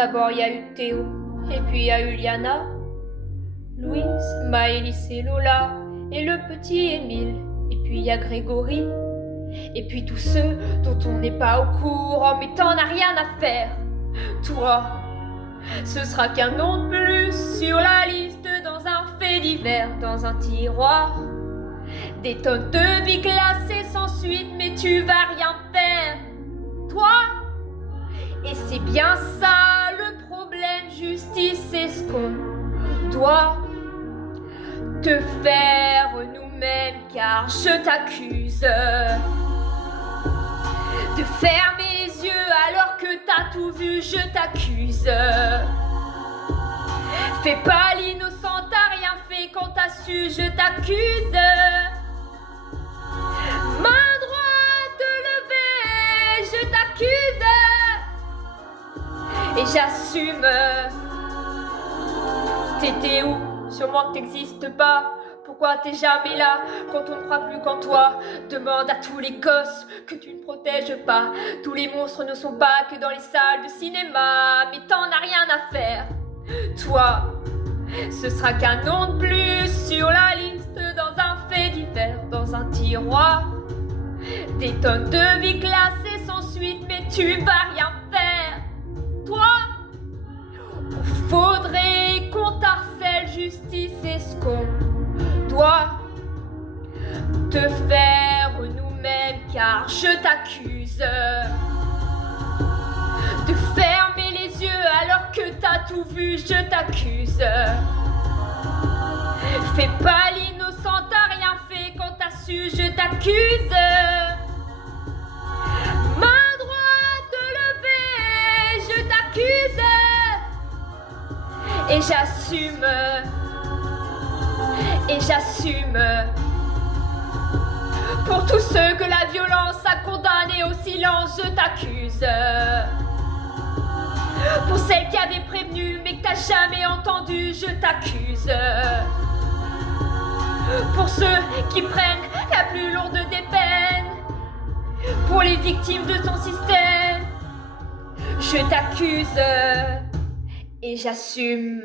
D'abord, il y a eu Théo, et puis il y a eu Liana, Louise, Maëlys et Lola, et le petit Émile, et puis il y a Grégory, et puis tous ceux dont on n'est pas au courant, mais t'en as rien à faire. Toi, ce sera qu'un nom de plus sur la liste dans un fait divers, dans un tiroir. Des tonnes de vie classées sans suite, mais tu vas rien faire. Toi, et c'est bien ça le problème, justice, c'est ce qu'on doit te faire nous-mêmes, car je t'accuse de fermer les yeux alors que t'as tout vu, je t'accuse. Fais pas l'innocent, t'as rien fait quand t'as su, je t'accuse. Main droite levée, je t'accuse. Et j'assume. T'étais où? Sûrement que t'existes pas. Pourquoi t'es jamais là quand on ne croit plus qu'en toi? Demande à tous les gosses que tu ne protèges pas. Tous les monstres ne sont pas que dans les salles de cinéma, mais t'en as rien à faire. Toi, ce sera qu'un nom de plus sur la liste dans un fait divers, dans un tiroir. Des tonnes de vie classées sans suite, mais tu vas rien faire. Toi, faudrait qu'on t'harcèle, justice, c'est ce qu'on doit te faire nous-mêmes, car je t'accuse de fermer les yeux alors que t'as tout vu, je t'accuse. Fais pas l'innocent, t'as rien fait quand t'as su, je t'accuse. Main droite levée, je t'accuse. Et j'assume. Et j'assume. Pour tous ceux que la violence a condamnés au silence, je t'accuse. Pour celles qui avaient prévenu mais que t'as jamais entendu, je t'accuse. Pour ceux qui prennent la plus lourde des peines, pour les victimes de ton système, je t'accuse et j'assume.